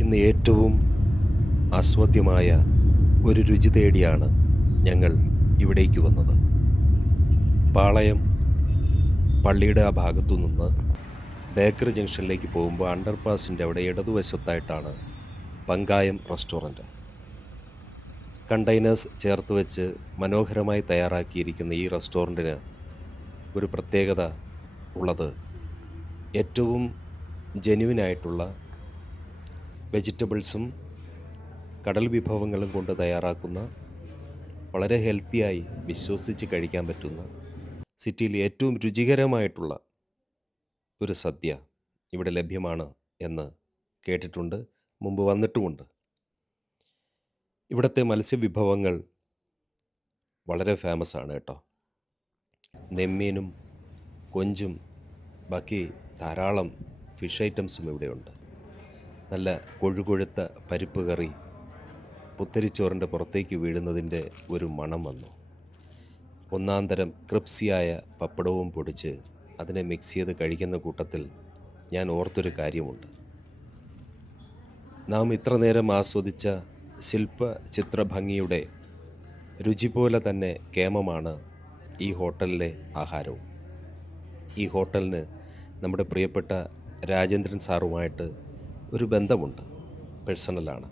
ഇന്ന് ഏറ്റവും ആസ്വാദ്യമായ ഒരു രുചി തേടിയാണ് ഞങ്ങൾ ഇവിടേക്ക് വന്നത്. പാളയം പള്ളിയുടെ ആ ഭാഗത്തു നിന്ന് ബേക്കറി ജംഗ്ഷനിലേക്ക് പോകുമ്പോൾ അണ്ടർപാസിന്റെ അവിടെ ഇടതുവശത്തായിട്ടാണ് പങ്കായം റെസ്റ്റോറന്റ്. കണ്ടെയ്നേഴ്സ് ചേർത്ത് വെച്ച് മനോഹരമായി തയ്യാറാക്കിയിരിക്കുന്ന ഈ റെസ്റ്റോറന്റിന് ഒരു പ്രത്യേകത ഉള്ളത് ഏറ്റവും ജെന്യുവിനായിട്ടുള്ള വെജിറ്റബിൾസും കടൽ വിഭവങ്ങളും കൊണ്ട് തയ്യാറാക്കുന്ന വളരെ ഹെൽത്തിയായി വിശ്വസിച്ച് കഴിക്കാൻ പറ്റുന്ന സിറ്റിയിൽ ഏറ്റവും രുചികരമായിട്ടുള്ള ഒരു സദ്യ ഇവിടെ ലഭ്യമാണ് എന്ന് കേട്ടിട്ടുണ്ട് മുമ്പ് വന്നിട്ടുമുണ്ട്. ഇവിടുത്തെ മത്സ്യവിഭവങ്ങൾ വളരെ ഫേമസ് ആണ് കേട്ടോ. നെമ്മീനും കൊഞ്ചും ബാക്കി ധാരാളം ഫിഷ് ഐറ്റംസും ഇവിടെയുണ്ട്. നല്ല കൊഴുകൊഴുത്ത പരിപ്പ് കറി പുത്തരിച്ചോറിന്റെ പുറത്തേക്ക് വീഴുന്നതിന്റെ ഒരു മണം വന്നു. ഒന്നാം തരം ക്രിപ്സിയായ പപ്പടവും പൊടിച്ച് അതിനെ മിക്സ് ചെയ്ത് കഴിക്കുന്ന കൂട്ടത്തിൽ ഞാൻ ഓർത്തൊരു കാര്യമുണ്ട്. നാം ഇത്ര നേരം ആസ്വദിച്ച ശില്പ ചിത്രഭംഗിയുടെ രുചി പോലെ തന്നെ കേമമാണ് ഈ ഹോട്ടലിലെ ആഹാരവും. ഈ ഹോട്ടലിന് നമ്മുടെ പ്രിയപ്പെട്ട രാജേന്ദ്രൻ സാറുമായിട്ട് ഒരു ബന്ധമുണ്ട്. പേഴ്സണലാണ്.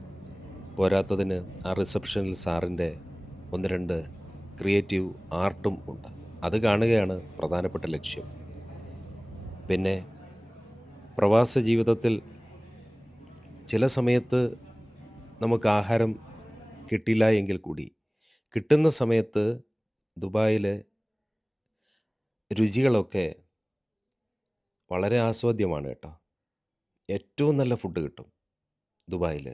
പോരാത്തതിന് ആ റിസപ്ഷനിൽ സാറിന്റെ ഒന്ന് രണ്ട് ക്രിയേറ്റീവ് ആർട്ടും ഉണ്ട്. അത് കാണുകയാണ് പ്രധാനപ്പെട്ട ലക്ഷ്യം. പിന്നെ പ്രവാസ ജീവിതത്തിൽ ചില സമയത്ത് നമുക്ക് ആഹാരം കിട്ടില്ല എങ്കിൽ കൂടി കിട്ടുന്ന സമയത്ത് ദുബായിലെ രുചികളൊക്കെ വളരെ ആസ്വാദ്യമാണ് കേട്ടോ. ഏറ്റവും നല്ല ഫുഡ് കിട്ടും ദുബായിൽ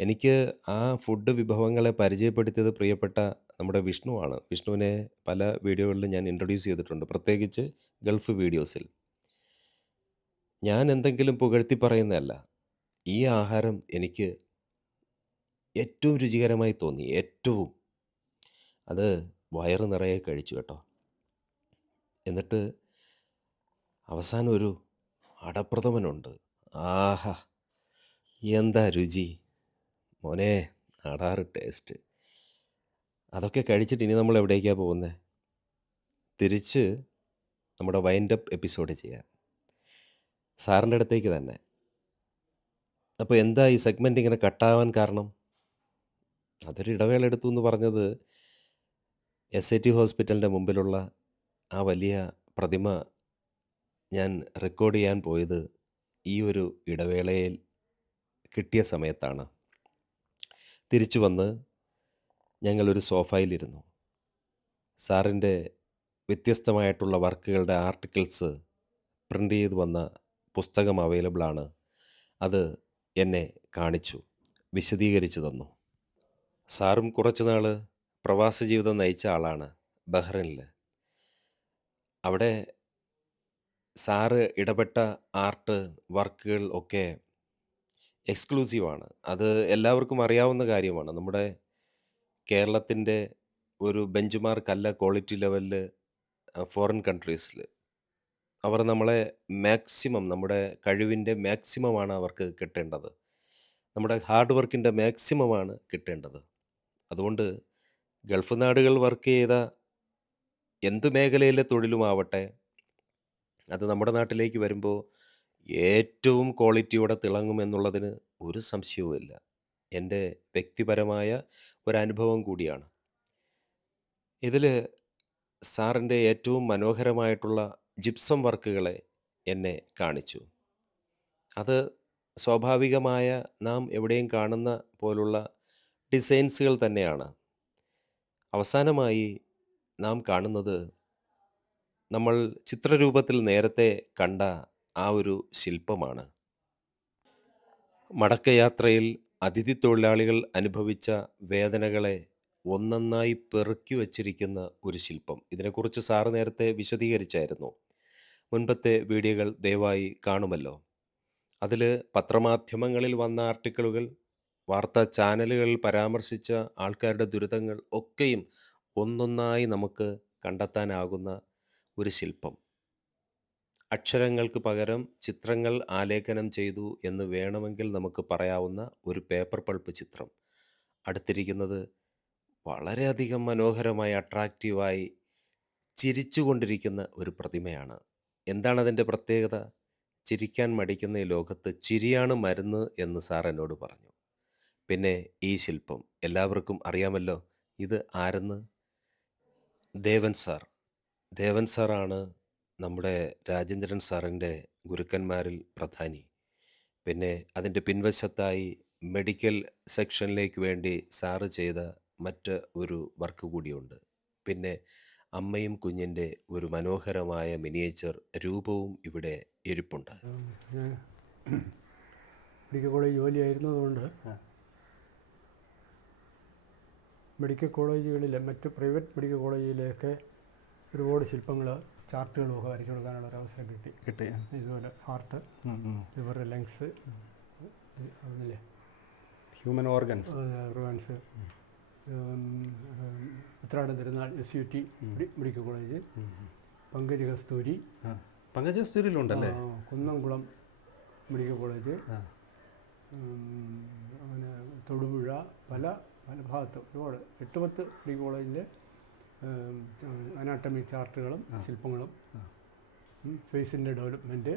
എനിക്ക് ആ ഫുഡ് വിഭവങ്ങളെ പരിചയപ്പെടുത്തിയത് പ്രിയപ്പെട്ട നമ്മുടെ വിഷ്ണുവാണ് വിഷ്ണുവിനെ പല വീഡിയോകളിലും ഞാൻ ഇൻട്രൊഡ്യൂസ് ചെയ്തിട്ടുണ്ട്. പ്രത്യേകിച്ച് ഗൾഫ് വീഡിയോസിൽ. ഞാൻ എന്തെങ്കിലും പുകഴ്ത്തി പറയുന്നതല്ല. ഈ ആഹാരം എനിക്ക് ഏറ്റവും രുചികരമായി തോന്നി. ഏറ്റവും. അത് വയറ് നിറയെ കഴിച്ചു കേട്ടോ. എന്നിട്ട് അവസാനം ഒരു അടപ്രഥമനുണ്ട്. ആഹാ എന്താ രുചി? മോനെ അടാറ് ടേസ്റ്റ് അതൊക്കെ കഴിച്ചിട്ട് ഇനി നമ്മൾ എവിടേക്കാണ് പോകുന്നത് തിരിച്ച് നമ്മുടെ വൈൻഡപ്പ് എപ്പിസോഡ് ചെയ്യാം. സാറിന്റെ അടുത്തേക്ക് തന്നെ. അപ്പോൾ എന്താ ഈ സെഗ്മെന്റ് ഇങ്ങനെ കട്ടാവാൻ കാരണം? അതൊരു ഇടവേള എടുത്തു എന്ന് പറഞ്ഞത് എസ് ഐ ടി ഹോസ്പിറ്റലിന്റെ മുമ്പിലുള്ള ആ വലിയ പ്രതിമ ഞാൻ റെക്കോർഡ് ചെയ്യാൻ പോയത് ഈ ഒരു ഇടവേളയിൽ കിട്ടിയ സമയത്താണ്. തിരിച്ചു വന്ന് ഞങ്ങളൊരു സോഫയിലിരുന്നു. സാറിന്റെ വ്യത്യസ്തമായിട്ടുള്ള വർക്കുകളുടെ ആർട്ടിക്കിൾസ് പ്രിന്റ് ചെയ്ത് വന്ന പുസ്തകം അവൈലബിളാണ്. അത് എന്നെ കാണിച്ചു വിശദീകരിച്ചു തന്നു. സാറും കുറച്ച് നാൾ പ്രവാസ ജീവിതം നയിച്ച ആളാണ് ബഹ്റിനിൽ അവിടെ സാറ് ഇടപെട്ട ആർട്ട് വർക്കുകൾ ഒക്കെ എക്സ്ക്ലൂസീവാണ്. അത് എല്ലാവർക്കും അറിയാവുന്ന കാര്യമാണ്. നമ്മുടെ കേരളത്തിന്റെ ഒരു ബെഞ്ച് മാർക്കല്ല ക്വാളിറ്റി ലെവലിൽ ഫോറിൻ കൺട്രീസിൽ അവർ നമ്മളെ മാക്സിമം നമ്മുടെ കഴിവിന്റെ മാക്സിമമാണ് അവർക്ക് കിട്ടേണ്ടത്. നമ്മുടെ ഹാർഡ് വർക്കിന്റെ മാക്സിമമാണ് കിട്ടേണ്ടത്. അതുകൊണ്ട് ഗൾഫ് നാടുകൾ വർക്ക് ചെയ്ത എന്ത് മേഖലയിലെ തൊഴിലുമാവട്ടെ അത് നമ്മുടെ നാട്ടിലേക്ക് വരുമ്പോൾ ഏറ്റവും ക്വാളിറ്റിയോടെ തിളങ്ങുമെന്നുള്ളതിന് ഒരു സംശയവുമില്ല എന്റെ വ്യക്തിപരമായ ഒരനുഭവം കൂടിയാണ്. ഇതിൽ സാറിന്റെ ഏറ്റവും മനോഹരമായിട്ടുള്ള ജിപ്സം വർക്കുകളെ എന്നെ കാണിച്ചു. അത് സ്വാഭാവികമായ നാം എവിടെയും കാണുന്ന പോലുള്ള ഡിസൈൻസുകൾ തന്നെയാണ്. അവസാനമായി നാം കാണുന്നത് നമ്മൾ ചിത്രരൂപത്തിൽ നേരത്തെ കണ്ട ആ ഒരു ശില്പമാണ്. മടക്കയാത്രയിൽ അതിഥി തൊഴിലാളികൾ അനുഭവിച്ച വേദനകളെ ഒന്നൊന്നായി പെറുക്കി വച്ചിരിക്കുന്ന ഒരു ശില്പം. ഇതിനെക്കുറിച്ച് സാറ് നേരത്തെ വിശദീകരിച്ചായിരുന്നു. മുൻപത്തെ വീഡിയോകൾ ദയവായി കാണുമല്ലോ. അതിൽ പത്രമാധ്യമങ്ങളിൽ വന്ന ആർട്ടിക്കിളുകൾ വാർത്താ ചാനലുകളിൽ പരാമർശിച്ച ആൾക്കാരുടെ ദുരിതങ്ങൾ ഒക്കെയും ഒന്നൊന്നായി നമുക്ക് കണ്ടെത്താനാകുന്ന ഒരു ശില്പം അക്ഷരങ്ങൾക്ക് പകരം ചിത്രങ്ങൾ ആലേഖനം ചെയ്തു എന്ന് വേണമെങ്കിൽ നമുക്ക് പറയാവുന്ന ഒരു പേപ്പർ പൾപ്പ് ചിത്രം. അടുത്തിരിക്കുന്നത് വളരെയധികം മനോഹരമായി അട്രാക്റ്റീവായി ചിരിച്ചുകൊണ്ടിരിക്കുന്ന ഒരു പ്രതിമയാണ്. എന്താണ് അതിന്റെ പ്രത്യേകത? ചിരിക്കാൻ മടിക്കുന്ന ഈ ലോകത്ത് ചിരിയാണ് മരുന്ന് എന്ന് സാർ എന്നോട് പറഞ്ഞു. പിന്നെ ഈ ശില്പം എല്ലാവർക്കും അറിയാമല്ലോ ഇത് ആരെന്ന്? ദേവൻ സാർ. ദേവൻ സാറാണ് നമ്മുടെ രാജേന്ദ്രൻ സാറിന്റെ ഗുരുക്കന്മാരിൽ പ്രധാനി. പിന്നെ അതിന്റെ പിൻവശത്തായി മെഡിക്കൽ സെക്ഷനിലേക്ക് വേണ്ടി സാറ് ചെയ്ത മറ്റ് ഒരു വർക്ക് കൂടിയുണ്ട്. പിന്നെ അമ്മയും കുഞ്ഞിന്റെ ഒരു മനോഹരമായ മിനിയേച്ചർ രൂപവും ഇവിടെ ഇരിപ്പുണ്ട്. ഞാൻ മെഡിക്കൽ കോളേജ് ജോലിയായിരുന്നതുകൊണ്ട് മെഡിക്കൽ കോളേജുകളിലെ മറ്റ് പ്രൈവറ്റ് മെഡിക്കൽ കോളേജിലേക്ക് ഒരുപാട് ശില്പങ്ങൾ ചാർട്ടുകളും ഒക്കെ വരച്ചു കൊടുക്കാനുള്ള ഒരു അവസരം കിട്ടി. കിട്ടി. ഇതുപോലെ ഹാർട്ട് ഇവരുടെ ലങ്സ് അതില്ലേ human organs organs Uthradam Thirunal S U T medical college. Pankaj Kasthuri. Pankaja കസ്തൂരിയിലുണ്ടല്ലേ? Kunnamkulam medical college. അങ്ങനെ തൊടുപുഴ പല പല ഭാഗത്തും ഒരുപാട്. എട്ട് പത്ത് മെഡിക്കൽ കോളേജിലെ അനാട്ടമി ചാർട്ടുകളും ശില്പങ്ങളും. ഫേസിന്റെ ഡെവലപ്മെന്റ്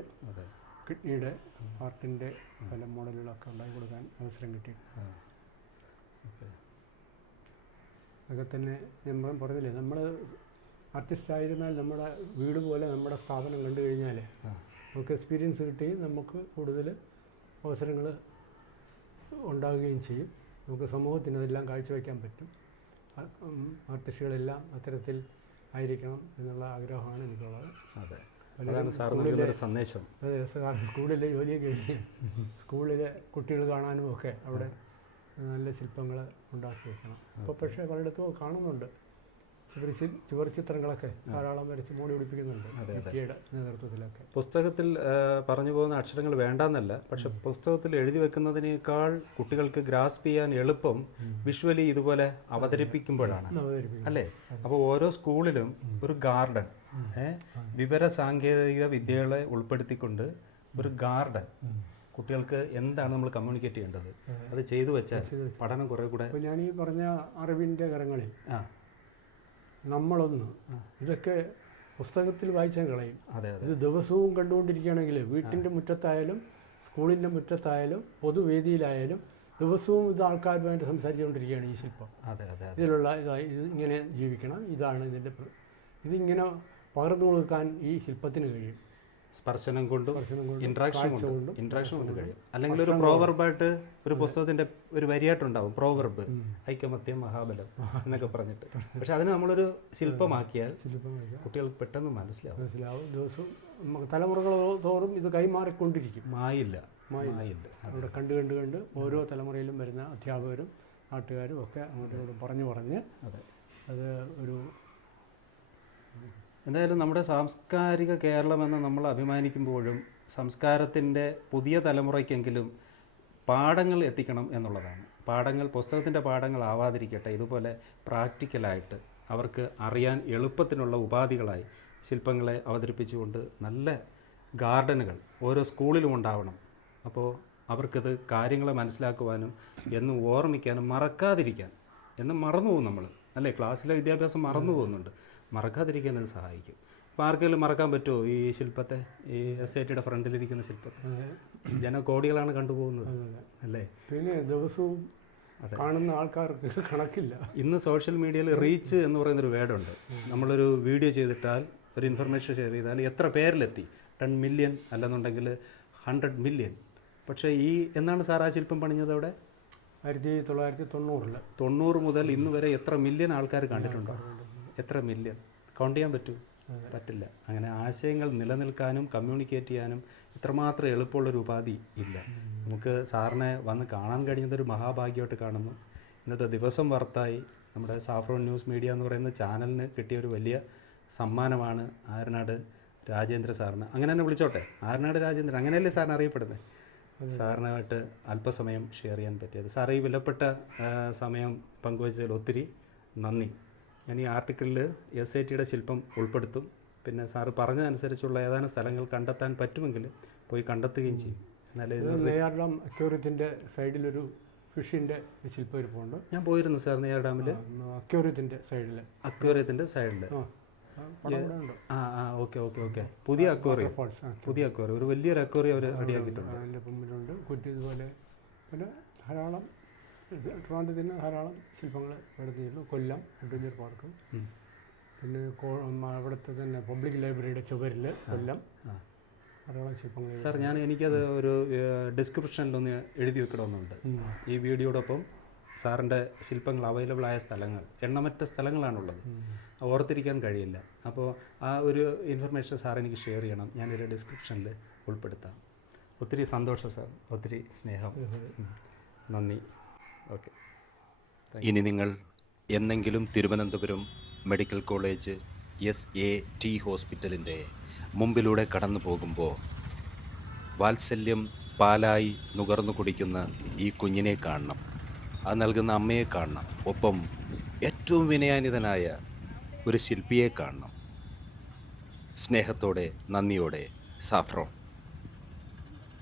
കിഡ്നിയുടെ ഹാർട്ടിന്റെ പല മോഡലുകളൊക്കെ ഉണ്ടാക്കി കൊടുക്കാൻ അവസരം കിട്ടി അതൊക്കെ തന്നെ ഞാൻ പറഞ്ഞില്ലേ നമ്മൾ ആർട്ടിസ്റ്റ് ആയിരുന്നാൽ നമ്മുടെ വീട് പോലെ നമ്മുടെ സ്ഥാപനം കണ്ടു കഴിഞ്ഞാൽ. നമുക്ക് എക്സ്പീരിയൻസ് കിട്ടി നമുക്ക് കൂടുതൽ അവസരങ്ങൾ ഉണ്ടാവുകയും ചെയ്യും. നമുക്ക് സമൂഹത്തിന് അതെല്ലാം കാഴ്ചവെക്കാൻ പറ്റും. ആർട്ടിസ്റ്റുകളെല്ലാം അത്തരത്തിൽ ആയിരിക്കണം എന്നുള്ള ആഗ്രഹമാണ് എനിക്കുള്ളത്. അതെ. അതാണ് സാർ നൽകുന്ന സന്ദേശം. അതെ സാർ സ്കൂളിലെ ജോലിയൊക്കെ കഴിഞ്ഞ് സ്കൂളിലെ കുട്ടികൾ കാണാനും ഒക്കെ അവിടെ നല്ല ശില്പങ്ങൾ ഉണ്ടാക്കി വെക്കണം. ഇപ്പോൾ പക്ഷേ പലയിടത്തും കാണുന്നുണ്ട്. ചുവർ ചുവർ ചിത്രങ്ങളൊക്കെ ധാരാളം വരച്ച് മോടി പിടിപ്പിക്കുന്നുണ്ട് വിക്കിയുടെ നേതൃത്വത്തിലൊക്കെ. പുസ്തകത്തിൽ പറഞ്ഞു പോകുന്ന അക്ഷരങ്ങൾ വേണ്ടെന്നല്ല പക്ഷെ പുസ്തകത്തിൽ എഴുതി വെക്കുന്നതിനേക്കാൾ കുട്ടികൾക്ക് ഗ്രാസ്പ് ചെയ്യാൻ എളുപ്പം വിഷ്വലി ഇതുപോലെ അവതരിപ്പിക്കുമ്പോഴാണ്. അവതരിപ്പിക്കും അല്ലേ? അപ്പോൾ ഓരോ സ്കൂളിലും ഒരു ഗാർഡൻ വിവര സാങ്കേതിക വിദ്യകളെ ഉൾപ്പെടുത്തിക്കൊണ്ട് ഒരു ഗാർഡൻ. കുട്ടികൾക്ക് എന്താണ് നമ്മൾ കമ്മ്യൂണിക്കേറ്റ് ചെയ്യേണ്ടത്? അത്. ചെയ്തു വെച്ചാൽ പഠനം കുറെ കൂടെ ഞാൻ ഈ പറഞ്ഞ അറിവിന്റെ കരങ്ങളിൽ നമ്മളൊന്ന്. ഇതൊക്കെ പുസ്തകത്തിൽ വായിച്ചാൽ കളയും. ഇത് ദിവസവും കണ്ടുകൊണ്ടിരിക്കുകയാണെങ്കിൽ വീട്ടിന്റെ മുറ്റത്തായാലും സ്കൂളിന്റെ മുറ്റത്തായാലും പൊതുവേദിയിലായാലും ദിവസവും ഇത് ആൾക്കാരുമായിട്ട് സംസാരിച്ചുകൊണ്ടിരിക്കുകയാണ് ഈ ശില്പം. അതെ അതെ അതെ. ഇതിലുള്ള ഇതാ- ഇങ്ങനെ ജീവിക്കണം. ഇതാണ് ഇതിന്റെ ഇതിങ്ങനെ പകർന്നു കൊടുക്കാൻ ഈ ശില്പത്തിന് കഴിയും. സ്പർശനം കൊണ്ടും ഇൻട്രാക്ഷൻ കൊണ്ടും ഇൻട്രാക്ഷൻ കൊണ്ട് കഴിയും. അല്ലെങ്കിൽ ഒരു പ്രോവർബായിട്ട് ഒരു പുസ്തകത്തിന്റെ ഒരു വരിയായിട്ടുണ്ടാവും പ്രോവർബ് ഐക്യമത്യം മഹാബലം എന്നൊക്കെ പറഞ്ഞിട്ട്. പക്ഷെ അതിന് നമ്മളൊരു ശില്പമാക്കിയാൽ കുട്ടികൾക്ക് പെട്ടെന്ന് മനസ്സിലാവും. മനസ്സിലാവും. ദിവസവും നമുക്ക് തലമുറകൾ തോറും ഇത് കൈമാറിക്കൊണ്ടിരിക്കും. മായില്ല. മായില്ല. അവിടെ കണ്ട് കണ്ട് കണ്ട് ഓരോ തലമുറയിലും വരുന്ന അധ്യാപകരും നാട്ടുകാരും ഒക്കെ അങ്ങോട്ടും ഇങ്ങോട്ടും പറഞ്ഞു പറഞ്ഞ് അതെ. അത് ഒരു എന്തായാലും നമ്മുടെ സാംസ്കാരിക കേരളമെന്ന് നമ്മൾ അഭിമാനിക്കുമ്പോഴും സംസ്കാരത്തിന്റെ പുതിയ തലമുറയ്ക്കെങ്കിലും പാഠങ്ങൾ എത്തിക്കണം എന്നുള്ളതാണ്. പാഠങ്ങൾ പുസ്തകത്തിന്റെ പാഠങ്ങൾ ആവാതിരിക്കട്ടെ. ഇതുപോലെ പ്രാക്ടിക്കലായിട്ട് അവർക്ക് അറിയാൻ എളുപ്പത്തിനുള്ള ഉപാധികളായി ശില്പങ്ങളെ അവതരിപ്പിച്ചുകൊണ്ട് നല്ല ഗാർഡനുകൾ ഓരോ സ്കൂളിലും ഉണ്ടാവണം. അപ്പോൾ അവർക്കത് കാര്യങ്ങളെ മനസ്സിലാക്കുവാനും എന്നും ഓർമ്മിക്കാനും മറക്കാതിരിക്കാൻ എന്നും മറന്നു പോകും നമ്മൾ. അല്ലേ? ക്ലാസ്സിലെ വിദ്യാഭ്യാസം മറന്നു പോകുന്നുണ്ട് മറക്കാതിരിക്കാൻ അത് സഹായിക്കും. അപ്പോൾ ആർക്കെങ്കിലും മറക്കാൻ പറ്റുമോ ഈ ശില്പത്തെ? ഈ എസ് ഐ ടിയുടെ ഫ്രണ്ടിലിരിക്കുന്ന ശില്പത്തെ? ജനകോടികളാണ് കണ്ടുപോകുന്നത് അല്ലേ? പിന്നെ ദിവസവും കാണുന്ന ആൾക്കാർക്ക് കണക്കില്ല. ഇന്ന് സോഷ്യൽ മീഡിയയിൽ റീച്ച് എന്ന് പറയുന്നൊരു വേർഡുണ്ട് നമ്മളൊരു വീഡിയോ ചെയ്തിട്ടാൽ ഒരു ഇൻഫർമേഷൻ ഷെയർ ചെയ്താൽ എത്ര പേരിലെത്തി? ടെൻ മില്യൺ അല്ലെന്നുണ്ടെങ്കിൽ ഹൺഡ്രഡ് മില്യൺ. പക്ഷേ ഈ എന്നാണ് സാർ ആ ശില്പം പണിഞ്ഞത് അവിടെ? ആയിരത്തി തൊള്ളായിരത്തി തൊണ്ണൂറിൽ തൊണ്ണൂറ് മുതൽ ഇന്ന് വരെ എത്ര മില്യൺ ആൾക്കാർ കണ്ടിട്ടുണ്ടോ. എത്ര മില്യൺ കൗണ്ട് ചെയ്യാൻ പറ്റൂ? പറ്റില്ല. അങ്ങനെ ആശയങ്ങൾ നിലനിൽക്കാനും കമ്മ്യൂണിക്കേറ്റ് ചെയ്യാനും ഇത്രമാത്രം എളുപ്പമുള്ളൊരു ഉപാധി ഇല്ല. നമുക്ക് സാറിനെ വന്ന് കാണാൻ കഴിയുന്നതൊരു മഹാഭാഗ്യമായിട്ട് കാണുന്നു. ഇന്നത്തെ ദിവസം വർത്തായി നമ്മുടെ സാഫ്രോൺ ന്യൂസ് മീഡിയ എന്ന് പറയുന്ന ചാനലിന് കിട്ടിയ ഒരു വലിയ സമ്മാനമാണ് ആരനാട് രാജേന്ദ്ര സാറിന്. അങ്ങനെ തന്നെ വിളിച്ചോട്ടെ. ആരനാട് രാജേന്ദ്രൻ അങ്ങനെയല്ലേ സാറിന് അറിയപ്പെടുന്നത് സാറിനായിട്ട് അല്പസമയം ഷെയർ ചെയ്യാൻ പറ്റിയത്. സാർ ഈ വിലപ്പെട്ട സമയം പങ്കുവച്ചതിൽ ഒത്തിരി നന്ദി. ഞാൻ ഈ ആർട്ടിക്കിളിൽ എസ് ഐ ടിയുടെ ശില്പം ഉൾപ്പെടുത്തും. പിന്നെ സാറ് പറഞ്ഞതനുസരിച്ചുള്ള ഏതാനും സ്ഥലങ്ങൾ കണ്ടെത്താൻ പറ്റുമെങ്കിൽ പോയി കണ്ടെത്തുകയും ചെയ്യും. എന്നാലേ നെയ്യാർ ഡാം അക്യൂറിയത്തിന്റെ സൈഡിലൊരു ഫിഷിന്റെ ശില്പം ഇരിപ്പുണ്ട് ഞാൻ പോയിരുന്നു സാർ നെയ്യാർ ഡാമിൽ അക്യൂറിയത്തിന്റെ സൈഡിൽ അക്യൂറിയത്തിന്റെ സൈഡിൽ ആ ആ, ഉണ്ട്. ആ ആ ഓക്കെ ഓക്കെ ഓക്കെ. പുതിയ അക്വേറിയം. പുതിയ അക്വേറിയം. ഒരു വലിയൊരു അക്വേറിയം അവർ റെഡിയാക്കിയിട്ടുണ്ട് അതിന്റെ മുമ്പിലുണ്ട്. കുറ്റി ഇതുപോലെ. പിന്നെ ധാരാളം ഇത് ട്രിവാൻഡ്രത്തിന് ധാരാളം ശില്പങ്ങൾ നടത്തിയിരുന്നു കൊല്ലം അഡ്വഞ്ചർ പാർക്ക്. പിന്നെ അവിടുത്തെ തന്നെ പബ്ലിക് ലൈബ്രറിയുടെ ചുവരിൽ കൊല്ലം. ആ. ധാരാളം ശില്പങ്ങൾ സാർ ഞാൻ എനിക്കത് ഒരു ഡിസ്ക്രിപ്ഷനിലൊന്ന് എഴുതി വെക്കണമെന്നുണ്ട്. ഈ വീഡിയോടൊപ്പം സാറിന്റെ ശില്പങ്ങൾ അവൈലബിൾ ആയ സ്ഥലങ്ങൾ എണ്ണമറ്റ സ്ഥലങ്ങളാണുള്ളത്. ഓർത്തിരിക്കാൻ കഴിയില്ല. അപ്പോൾ ആ ഒരു ഇൻഫർമേഷൻ സാർ എനിക്ക് ഷെയർ ചെയ്യണം. ഞാനൊരു ഡിസ്ക്രിപ്ഷനിൽ ഉൾപ്പെടുത്താം. ഒത്തിരി സന്തോഷം സാർ. ഒത്തിരി സ്നേഹം. നന്ദി. ഓക്കെ ഇനി നിങ്ങൾ എന്നെങ്കിലും Thiruvananthapuram medical college S A T ഹോസ്പിറ്റലിന്റെ മുമ്പിലൂടെ കടന്നു പോകുമ്പോൾ വാത്സല്യം പാലായി നുകർന്നു കുടിക്കുന്ന ഈ കുഞ്ഞിനെ കാണണം. അത് നൽകുന്ന അമ്മയെ കാണണം. ഒപ്പം ഏറ്റവും വിനയാനിതനായ ഒരു ശില്പിയെ കാണണം. സ്നേഹത്തോടെ നന്ദിയോടെ സാഫ്രോൺ.